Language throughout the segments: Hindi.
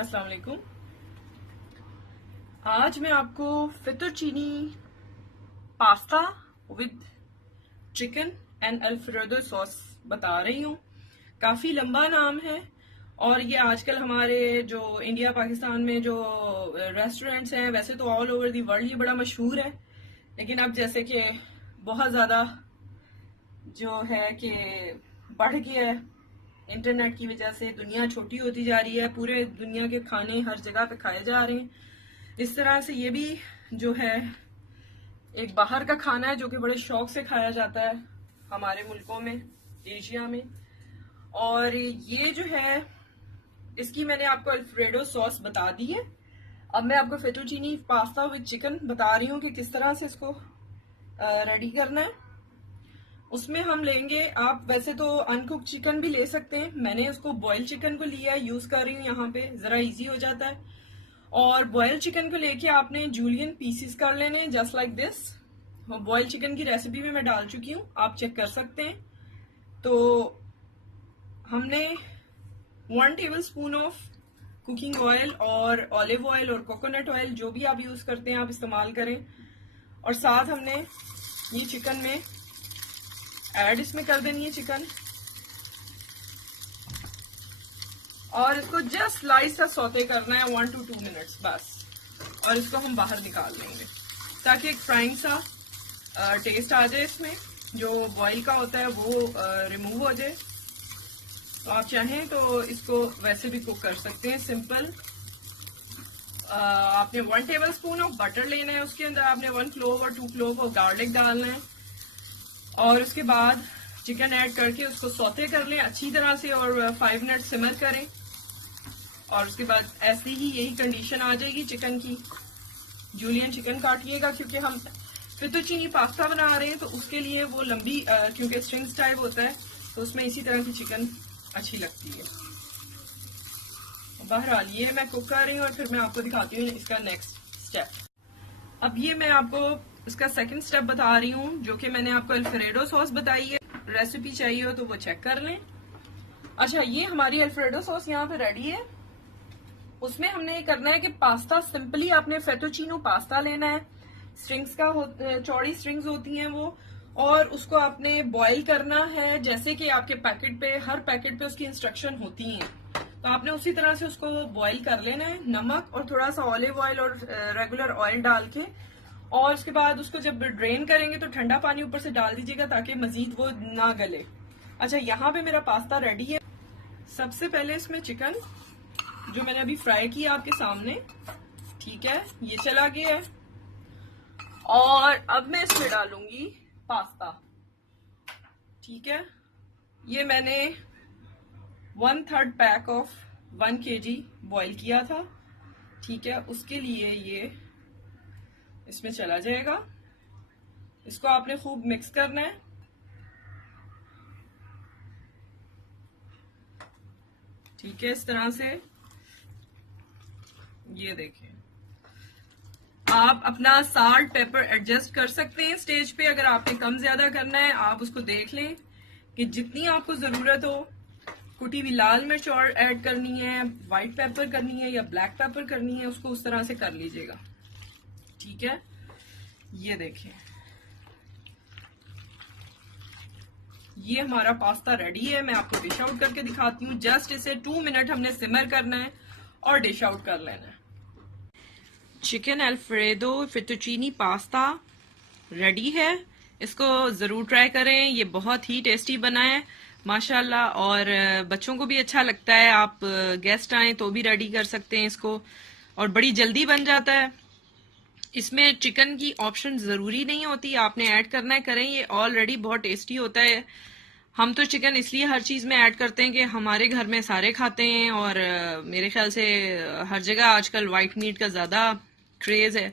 अस्सलाम वालेकुम। आज मैं आपको fettuccine pasta with chicken and Alfredo sauce बता रही हूँ। काफी लंबा नाम है और ये आजकल हमारे जो इंडिया पाकिस्तान में जो रेस्टोरेंट्स हैं, वैसे तो ऑल ओवर दी वर्ल्ड ये बड़ा मशहूर है, लेकिन अब जैसे कि बहुत ज्यादा जो है कि बढ़ गया है, इंटरनेट की वजह से दुनिया छोटी होती जा रही है, पूरे दुनिया के खाने हर जगह पे खाए जा रहे हैं। इस तरह से ये भी जो है एक बाहर का खाना है जो कि बड़े शौक से खाया जाता है हमारे मुल्कों में, एशिया में। और ये जो है इसकी मैंने आपको अल्फ्रेडो सॉस बता दी है। अब मैं आपको फेटुचीनी पास्ता विद चिकन बता रही हूँ कि किस तरह से इसको रेडी करना है। उसमें हम लेंगे, आप वैसे तो अनकुक चिकन भी ले सकते हैं, मैंने उसको बॉयल चिकन को लिया है, यूज कर रही हूँ यहाँ पे, जरा इजी हो जाता है। और बॉयल चिकन को लेके आपने जूलियन पीसीस कर लेने, just like this. Boil chicken की रेसिपी में मैं डाल चुकी हूँ, आप चेक कर सकते हैं। तो हमने 1 table spoon of cooking oil और ऑलिव ऑयल और कोकोनट ऑयल, जो भी आप यूज करते हैं आप इस्तेमाल करें। और साथ हमने ये चिकन में ऐड इसमें कर देनी है चिकन, और इसको जस्ट स्लाइस सा सौते करना है 1 to 2 मिनट्स बस। और इसको हम बाहर निकाल लेंगे ताकि एक फ्राइंग सा टेस्ट आ जाए इसमें, जो बॉईल का होता है वो रिमूव हो जाए। तो आप चाहें तो इसको वैसे भी कुक कर सकते हैं सिंपल। आपने 1 टेबल स्पून ऑफ बटर लेना है, उसके अंदर आपने 1 क्लोव और 2 क्लोव ऑफ गार्लिक डालना है, और उसके बाद चिकन ऐड करके उसको सौते कर लें अच्छी तरह से और 5 मिनट सिमर करें। और उसके बाद ऐसी ही यही कंडीशन आ जाएगी चिकन की। जूलियन चिकन काटिएगा क्योंकि हम फेतुचीनी पास्ता बना रहे हैं, तो उसके लिए वो लंबी क्योंकि स्ट्रिंग्स टाइप होता है, तो उसमें इसी तरह की चिकन अच्छी लगती है। बहरहाल ये मैं कुक कर रही हूँ और फिर मैं आपको दिखाती हूँ इसका नेक्स्ट स्टेप। अब ये मैं आपको इसका सेकंड स्टेप बता रही हूँ, जो कि मैंने आपको अल्फ्रेडो सॉस बताई है। रेसिपी चाहिए हो तो वो चेक कर लें। अच्छा, ये हमारी अल्फ्रेडो सॉस यहाँ पे रेडी है। उसमें हमने ये करना है कि पास्ता सिंपली आपने फेटुचीनो पास्ता लेना है, स्ट्रिंग्स का चौड़ी स्ट्रिंग्स होती हैं वो, और उसको आपने बॉईल करना है जैसे कि आपके पैकेट पे, हर पैकेट पे उसकी इंस्ट्रक्शन होती हैं। तो आपने उसी तरह से उसको बॉईल कर लेना है, नमक और थोड़ा सा ऑलिव ऑयल और रेगुलर ऑयल डाल के। और उसके बाद उसको जब ड्रेन करेंगे तो ठंडा पानी ऊपर से डाल दीजिएगा ताकि मजीद वो ना गले। अच्छा, यहाँ पे मेरा पास्ता रेडी है। सबसे पहले इसमें चिकन जो मैंने अभी फ्राई किया आपके सामने, ठीक है, ये चला गया है। और अब मैं इसमें डालूंगी पास्ता, ठीक है। ये मैंने 1/3 पैक ऑफ 1 kg बॉईल किया था, ठीक है, उसके लिए ये इसमें चला जाएगा। इसको आपने खूब मिक्स करना है। ठीक है, इस तरह से ये देखें। आप अपना साल्ट पेपर एडजस्ट कर सकते हैं स्टेज पे, अगर आपने कम ज्यादा करना है आप उसको देख लें कि जितनी आपको जरूरत हो। कुटी हुई लाल मिर्च और ऐड करनी है, व्हाइट पेपर करनी है या ब्लैक पेपर करनी है, उसको उस तरह से कर लीजिएगा, ठीक है। ये देखें, ये हमारा पास्ता रेडी है। मैं आपको डिश आउट करके दिखाती हूँ। जस्ट इसे 2 मिनट हमने सिमर करना है और डिश आउट कर लेना है। चिकन अल्फ्रेडो फेटुचीनी पास्ता रेडी है, इसको जरूर ट्राई करें। ये बहुत ही टेस्टी बना है माशाल्लाह, और बच्चों को भी अच्छा लगता है। आप गेस्ट आए तो भी रेडी कर सकते हैं इसको, और बड़ी जल्दी बन जाता है। इसमें चिकन की ऑप्शन जरूरी नहीं होती, आपने ऐड करना है करें, ये ऑलरेडी बहुत टेस्टी होता है। हम तो चिकन इसलिए हर चीज में ऐड करते हैं कि हमारे घर में सारे खाते हैं, और मेरे ख्याल से हर जगह आजकल व्हाइट मीट का ज्यादा क्रेज है,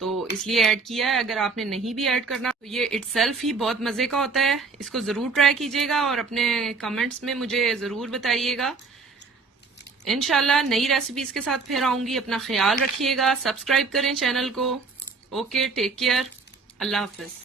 तो इसलिए ऐड किया है। अगर आपने नहीं भी ऐड करना तो ये इटसेल्फ ही बहुत मजे का होता है। इसको जरूर ट्राई कीजिएगा और अपने कमेंट्स में मुझे जरूर बताइएगा। इंशाल्लाह नई रेसिपीज के साथ फिर आऊंगी। अपना ख्याल रखिएगा, सब्सक्राइब करें चैनल को। ओके, टेक केयर, अल्लाह हाफिज।